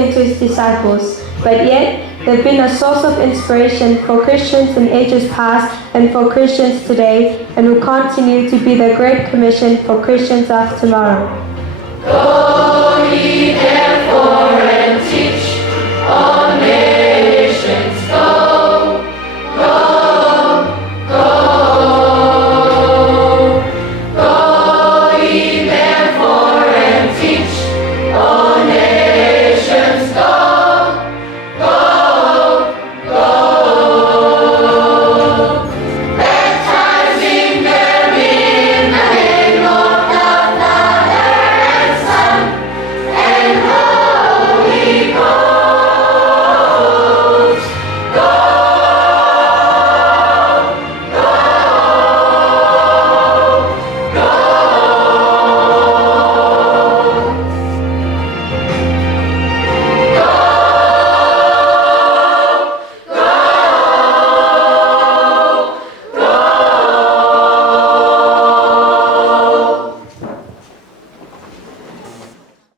into his disciples, but yet they've been a source of inspiration for Christians in ages past and for Christians today, and will continue to be the Great Commission for Christians of tomorrow. Go ye therefore and teach all